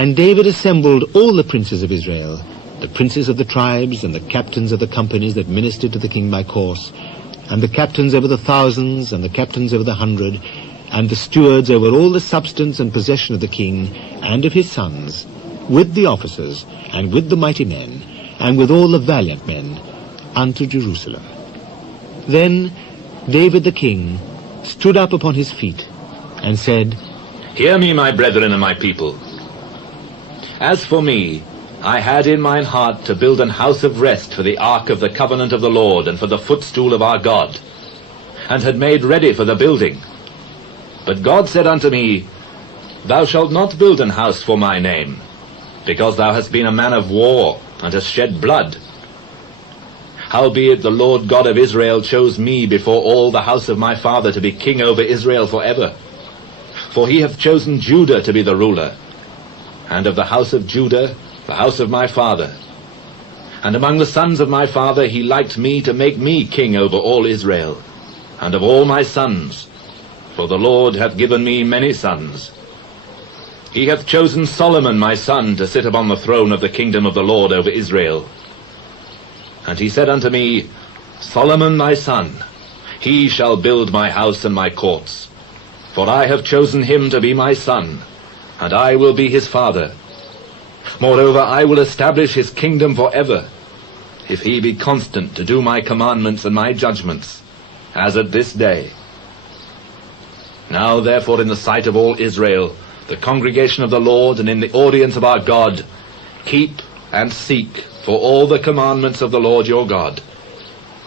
And David assembled all the princes of Israel, the princes of the tribes, and the captains of the companies that ministered to the king by course, and the captains over the thousands, and the captains over the 100, and the stewards over all the substance and possession of the king and of his sons, with the officers, and with the mighty men, and with all the valiant men, unto Jerusalem. Then David the king stood up upon his feet, and said, Hear me, my brethren and my people. As for me, I had in mine heart to build an house of rest for the ark of the covenant of the Lord, and for the footstool of our God, and had made ready for the building. But God said unto me, Thou shalt not build an house for my name, because thou hast been a man of war, and hast shed blood. Howbeit the Lord God of Israel chose me before all the house of my father to be king over Israel forever. For he hath chosen Judah to be the ruler, and of the house of Judah the house of my father. And among the sons of my father he liked me to make me king over all Israel, and of all my sons, for the Lord hath given me many sons. He hath chosen Solomon my son to sit upon the throne of the kingdom of the Lord over Israel. And he said unto me, Solomon my son, he shall build my house and my courts. For I have chosen him to be my son, and I will be his father. Moreover, I will establish his kingdom forever, if he be constant to do my commandments and my judgments, as at this day. Now therefore in the sight of all Israel, the congregation of the Lord, and in the audience of our God, keep and seek for all the commandments of the Lord your God,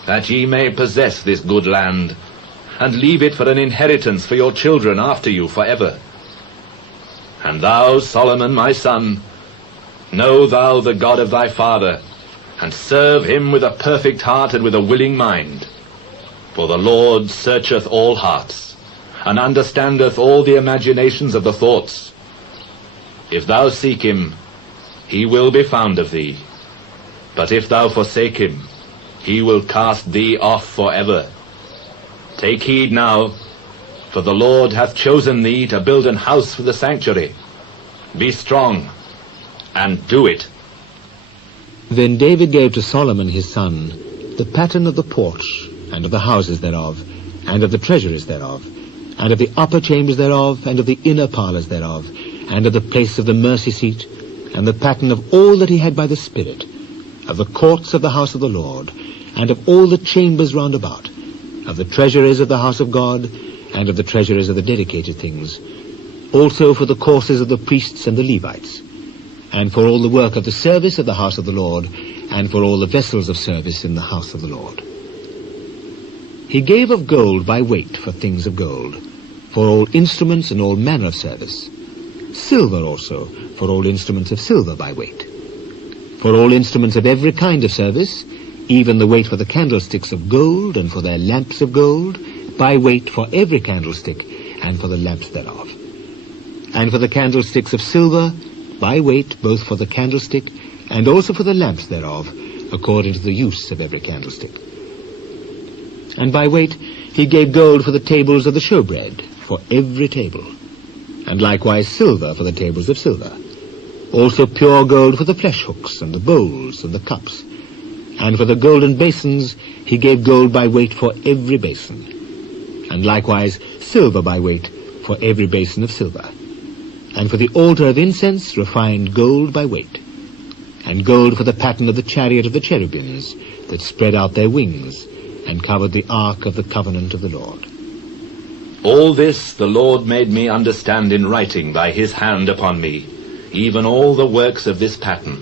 that ye may possess this good land, and leave it for an inheritance for your children after you forever. And thou, Solomon my son, know thou the God of thy father, and serve him with a perfect heart and with a willing mind. For the Lord searcheth all hearts, and understandeth all the imaginations of the thoughts. If thou seek him, he will be found of thee. But if thou forsake him, he will cast thee off forever. Take heed now, for the Lord hath chosen thee to build an house for the sanctuary. Be strong, and do it. Then David gave to Solomon his son the pattern of the porch, and of the houses thereof, and of the treasuries thereof, and of the upper chambers thereof, and of the inner parlours thereof, and of the place of the mercy seat, and the pattern of all that he had by the Spirit, of the courts of the house of the Lord, and of all the chambers round about, of the treasuries of the house of God, and of the treasuries of the dedicated things, also for the courses of the priests and the Levites, and for all the work of the service of the house of the Lord, and for all the vessels of service in the house of the Lord. He gave of gold by weight for things of gold, for all instruments and all manner of service, silver also for all instruments of silver by weight, for all instruments of every kind of service, even the weight for the candlesticks of gold, and for their lamps of gold, by weight for every candlestick, and for the lamps thereof. And for the candlesticks of silver, by weight both for the candlestick, and also for the lamps thereof, according to the use of every candlestick. And by weight he gave gold for the tables of the showbread, for every table, and likewise silver for the tables of silver, also pure gold for the flesh hooks, and the bowls, and the cups. And for the golden basins he gave gold by weight for every basin, and likewise silver by weight for every basin of silver. And for the altar of incense refined gold by weight, and gold for the pattern of the chariot of the cherubims, that spread out their wings, and covered the ark of the covenant of the Lord. All this the Lord made me understand in writing by his hand upon me, even all the works of this pattern.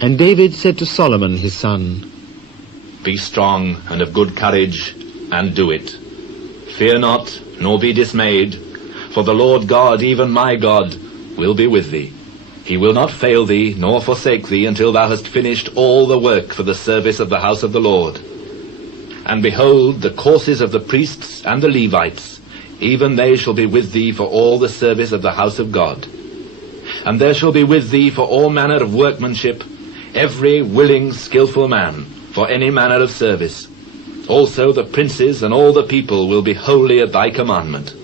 And David said to Solomon his son, Be strong and of good courage, and do it. Fear not, nor be dismayed, for the Lord God, even my God, will be with thee. He will not fail thee, nor forsake thee, until thou hast finished all the work for the service of the house of the Lord. And behold, the courses of the priests and the Levites, even they shall be with thee for all the service of the house of God. And there shall be with thee for all manner of workmanship, every willing, skillful man, for any manner of service. Also the princes and all the people will be wholly at thy commandment.